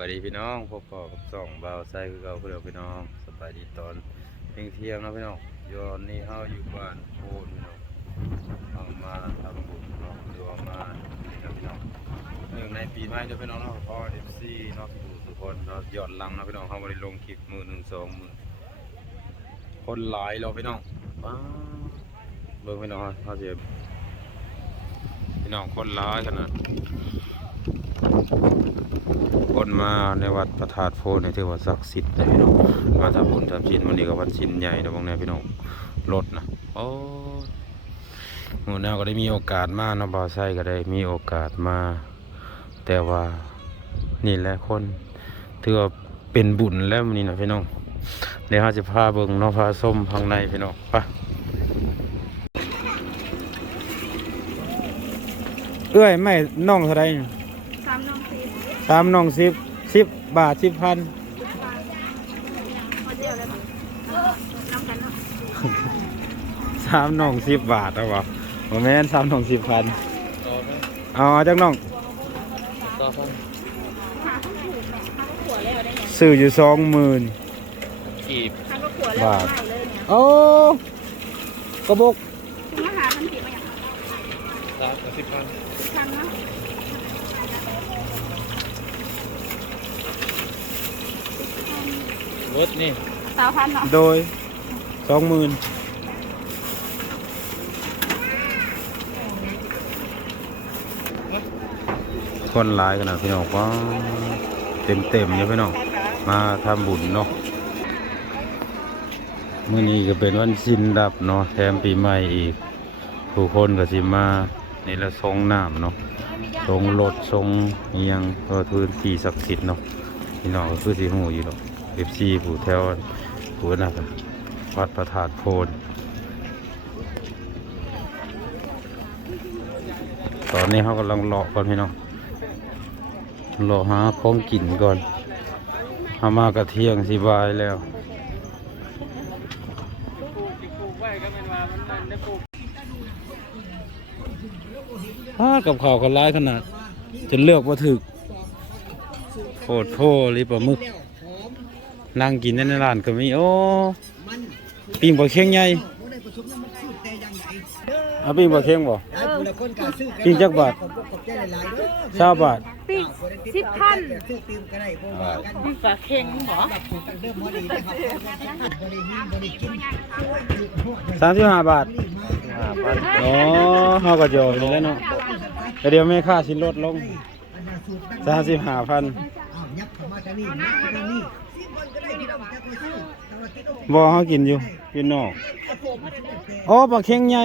บายดีพี่น้องพบปอกับสองเบาวไส้คือเก่าคือเดิมพี่น้องสบายดีตอนเที่ยงเที่ยงนะพี่น้องย้อนนี่เฮาอยู่บ้านโพนพี่น้องเอามาทำบุญเนาะหรือว่ามาพี่น้องหนึ่งในปีใหม่เนาะพี่น้องเนาะพ่อ FC เนาะทุกทุกคนเนาะย้อนหลังนะพี่น้องเฮาบ่ได้ลงคลิปมือหนึ่งสองมือคนหลายเราพี่น้องว้าเบิ่งพี่น้องเฮาสิพี่น้องคนหลายขนาด คนมาในวัดประธาตโพในถือว่าศักดิ์สิทธิ์เลยพี่น้องมาทำบุญทำชินวันนี้ก็วันชินใหญ่นะบางแนพี่น้องรถนะโอ้หมูแนวก็ได้มีโอกาสมาเนาะบ่าวไส้ก็ได้มีโอกาสมา แต่ว่านี่แหละคนถือว่าเป็นบุญแล้วมื้อนี้นะพี่น้องเดี๋ยวเราจะพาเบิ่งเนาะพาส้มข้างในพี่น้องไปเอ้ยไม่น้องเท่าไรามน้องสี่สามน้องสิบสิบบาทสิบพันคนเดียวเลยมั้งน้องกันเนาะสามน้องสิบบาทเอาบ่โมแม่นสามน้องสิบพันเอาเอาจักน้องหาคนถูกแม่หาก็ขัวแล้วได้ไงซื้ออยู่สองหมื่นกีบหาก็ขัวแล้วไม่เลยเนี่ยโอ้กระบอกคุณมาหาพันกี่มาอย่างสามกับสิบพัน ครั้งเนาะ รถนี่สาวพันเนาะโดยสองหมื่นคนหลายขนาดพี่น้องก็เต็มเต็มๆเลยพี่น้องมาทำบุญเนาะมื่อนี้ก็เป็นวันสิ้นดับเนาะแถมปีใหม่อีกผู้คนก็สิมานี่ละทรงน้ำเนาะทรงรถทรงเอียงเพราะพื้นที่ศักดิ์สิทธิ์เนาะพี่น้องก็คือสิหูอยู่เนาะ เอฟซีผู้แถวผู้นักวัดประธาตโพนตอนนี้เขากำลังรอก่อนพี่น้องรอหาของกินก่อนหามากระเที่ยงสิบายแล้วอ้ากับข่าวกันร้ายขนาด จนเลือกว่าถึกโคตรโพลิปลาหมึก นั่งกินในร้านก็มีโอ้ปิ้งปลาเค็งใหญ่เอาปิ้งปลาเค็งบ่ปิ้งจักบาทชาบาทปีสิบพันอ่ามีฝาเข่งหรอสามสิบห้าบาทอ๋อเฮาก็โยนนี่แหล้วเนาะแต่เดี๋ยวแม่ค่าสิลดลงสามสิบห้าพัน บ่เฮากินอยู่อยู่นอกอ๋อปลาเค็งใหญ่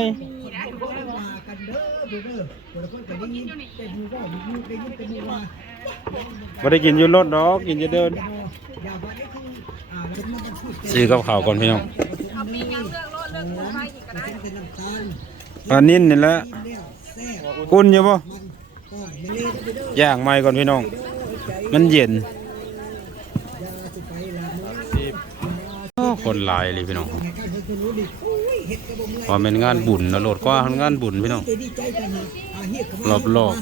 บ่ได้กินอยู่รถดอกกินอยู่เดินซื้อกับข้าวก่อนพี่น้องมียังเลือกรถเลือกหัวไปอีกก็ได้ปลานิ่นนี่แหละอุ่นอยู่บ่ย่างใหม่ก่อนพี่น้อง มันเย็นโอ้ คนหลายเลยพี่น้องว่าเป็นงานบุญนะโหลดกว่างานบุญพี่น้องรอบรอบ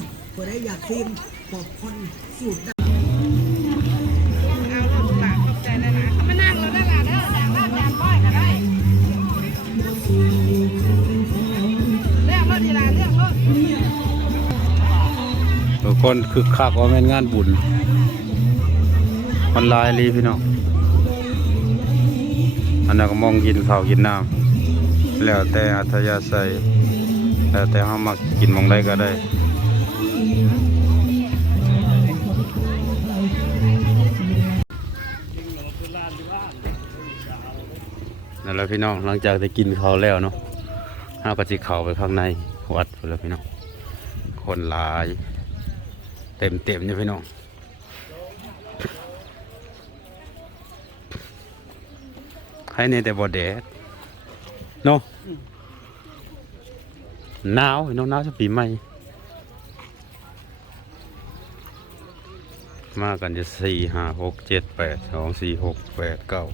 คนคือคักว่าเป็นงานบุญออนไลายลีพี่น้อง อันนั้นก็มองกินข้าวกินน้ำแล้วแต่อัธยาศัยแล้วแต่เขามักกินมองใดก็ได้นั่นแหละพี่น้องหลังจากได้กินข้าวแล้วเนาะเราก็จะเข้าไปข้างในวัดแล้วพี่น้องคนหลาย เต็มเต็มๆอยู่พี่น้อง ใครในแต่บ่แดดเนาะหนาวเนาะหนาวจะปีใหม่มากันจะสี่ห้าหกเจ็ดแปดสองสี่หกแปดเก้า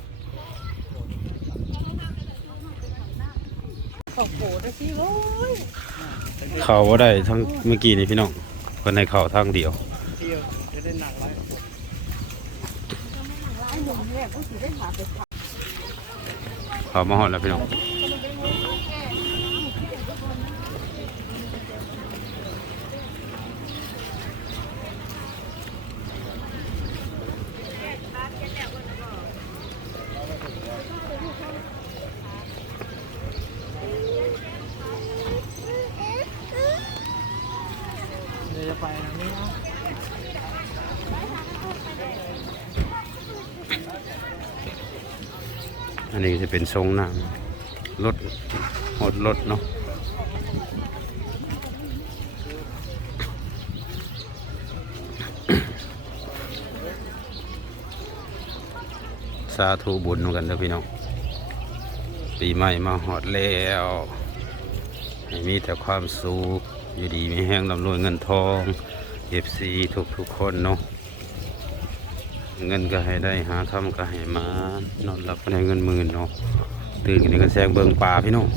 โอ้โหตะกี้โว้ยเขาว่าได้ทั้งเมื่อกี้นี่พี่น้องคนในเขาทางเดียวเที่ยวจะได้หนักไร เขามาหอดแล้วพี่น้องจะไปทางนี้นะ นี่จะเป็นทรงน้ำรถหดรถเนาะสาธุบุญกันเด้อพี่น้องปีใหม่มาหอดแล้วให้มีแต่ความสุขอยู่ดีมีแห้งลำรวยเงินทองเอฟซีทุกทุกคนเนาะ เงินก็ให้ได้หาคำก็ให้มานอนหลับก็ได้เงินหมื่นเนาะตื่นกันนี่ก็แซงเบิงป่าพี่น้อง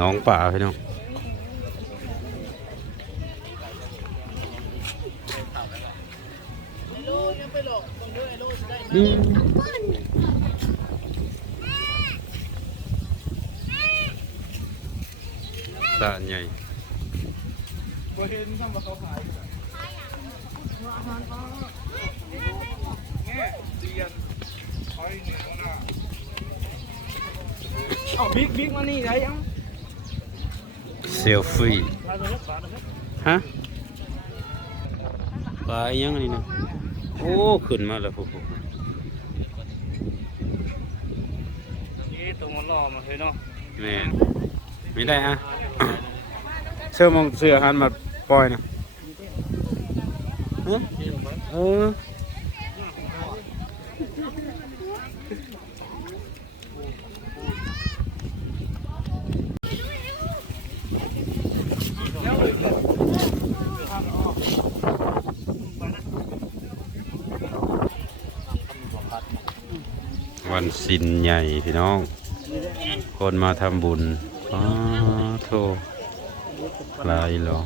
น้องป่าพี่น้องอืม สะใหญ่บ่เห็นทำมาเขาขายแง่เรียนคอยหนึ่งนะเอาบิ๊กบิ๊กมานี่ได้ยังเซลฟี่มาเลยครับมาเลยครับฮะปลาอีหยังอันนี้นะโอ้ขึ้นมาแล้วพวกนี่ตัวมันล่อมาเลยเนาะแม่นไม่ได้อะเสื้อมองเสื้อหันมาปล่อยนะฮะเออวันสินใหญ่พี่น้อง คนมาทำบุญอ๋อโท ลายหรอ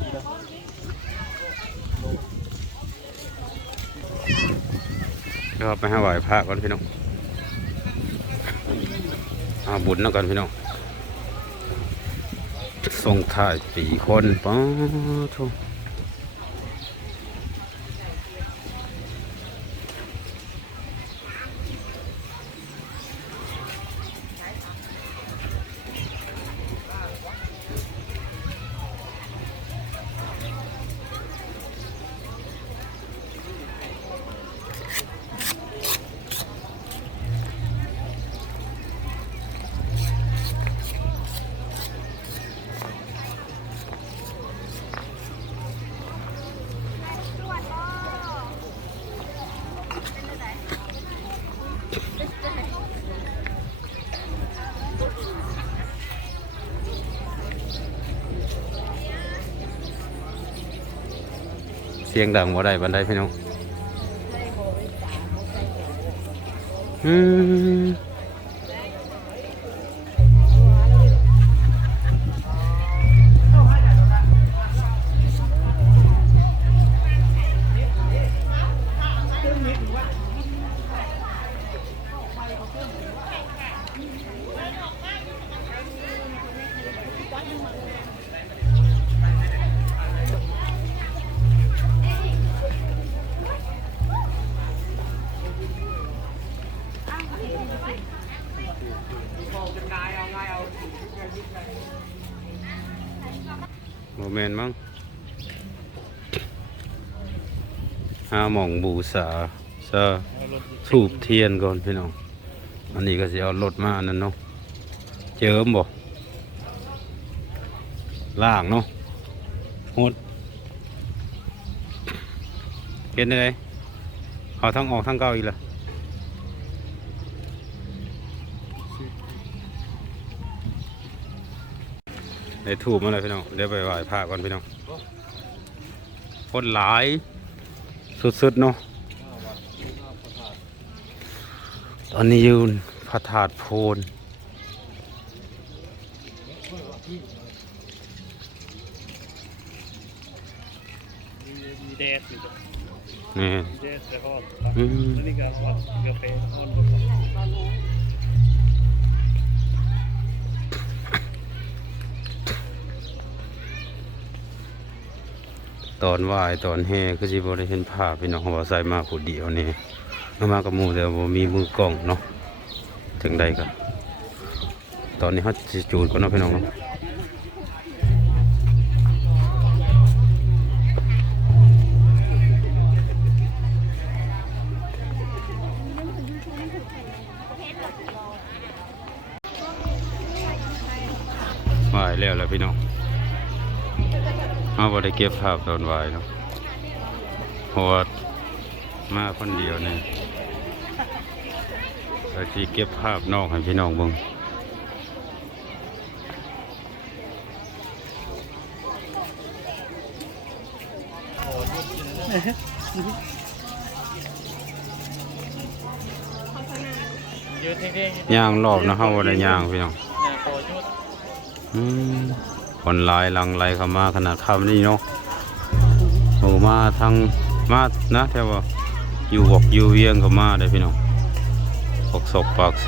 ก็ไปหาไหวพระก่อนพี่น้องอาบุญนะกันพี่น้องส่งถ่ายปีคนป้อโทเสียงดังว่าได้บันไดพี่น้องอืม โมนมั้งหาหมองบูสาซะสูบเทียนก่อนพี่น้อง อันนี้ก็สิเอารถมาอันนั้นเนาะ เจิมบ่ล่างเนาะหดเห็นได้ไงเอาทั้งออกทั้งเก่าอีกละ ได้ถูกมาเลยพี่น้องเดี๋ยวไปไหว้พระก่อนพี่น้องคนหลายสุดๆเนาะตอนนี้อยืนพระธาตุโพนมีมีแดดอยู่จ้ะนี่มีแดดแต่ก็อืมแล้วนี่ก็วัดกาแฟอ่อน ตอนว่ายตอนแห่คือสิบ่ได้เห็นภาพพี่น้องว่าใส่มาผู้เดียวนี่เอามากับหมู่แต่บ่มีมือกล้องเนาะถึงใดก็ตอนนี้เฮาสิจูนก่อนเนาะพี่น้องเนาะ บ่ได้เก็บภาพตอนวายเนาะเพราะว่ามาคนเดียวนี่แต่ที่เก็บภาพนอกให้พี่น้องเบิ่งเยอะเท่ๆย่างรอบนะเฮาบ่ได้ย่างพี่น้องหน้าคอยุดอืม คนหลายหลังไหลเข้ามาขนาดค่ำนี่เนาะโอ้มาทางมานะแถวว่าอยู่บอกอยู่เวียงก็มาได้พี่น้องปกศกปากเซ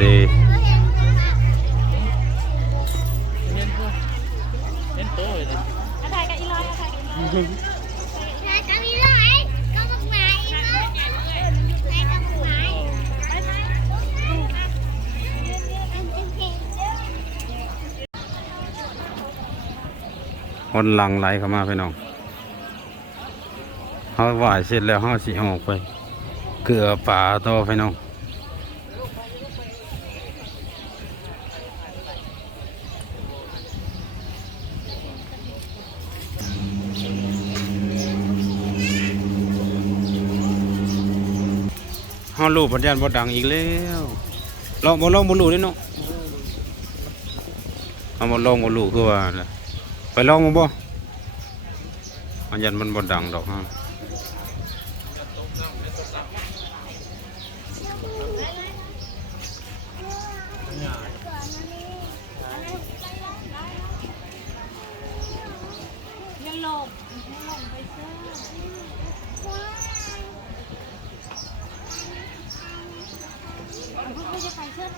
เห็นพวกเห็นโต้เลยอะไรกันอีลอยอะไรกันอีลอย นายจะมีเรื่องไหนก็บอกนายเนาะนายก็บอกนายมันเป็นเพลง คนหลังไหลเข้ามาพี่น้องเฮาไหวเสร็จแล้วเฮาสิออกไป เกลือป่าต่อพี่น้องเฮาลูกพันยันบ่ดังอีกแล้วลองบ่ลองบ่รู้เด้เนาะเอาบ่ลองบ่รู้คือว่าแหละ ไปลองบ่บ่พันยันมันบ่ดังดอกฮะยันหลบยันหลบไปเสื้อ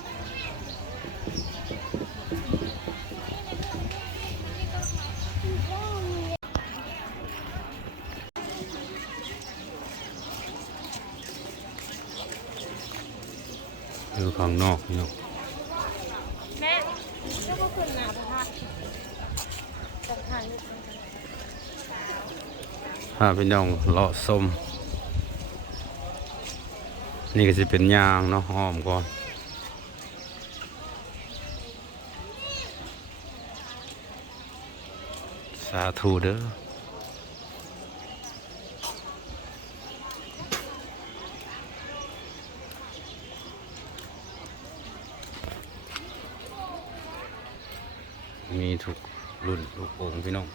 างนอกพี่น้องแม่ก็ก็ขึ้นยังหันพาพี่น้องเลาะส้มนี่ก็จะเป็นยางเนาะหอมก่อนสาธุเด้อ มีทุกรุ่นทุกองค์พี่น้อง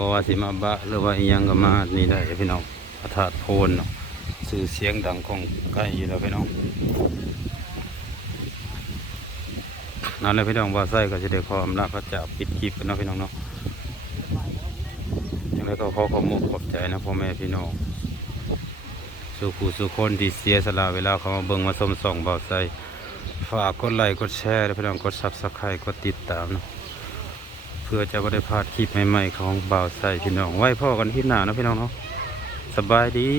บว่าสิมาบะหรือว่าอิหยังก็มานี่ได้พี่น้องพระธาตุโพนเนาะ สื่อเสียงดังของใกล้อยู่แล้วพี่น้องนั่นแหละพี่น้องว่าไส้ก็จะได้ขออำนาจพระเจ้าปิดคลิปนะพี่น้องเนาะอย่างไรก็ขอขอบมุกขอบใจนะพ่อแม่พี่น้องสุขูสุคนที่เสียสละเวลาเขามาเบิ่งมาชมส่องเบาไส้ฝากกดไลค์กดแชร์และพี่น้องกดซับสไครต์กดติดตามเนาะเพื่อจะไม่ได้พลาดคลิปใหม่ๆของบ่าวใส่พี่น้องไว้พ่อกันที่หน้านะพี่น้องเนาะ สบายดี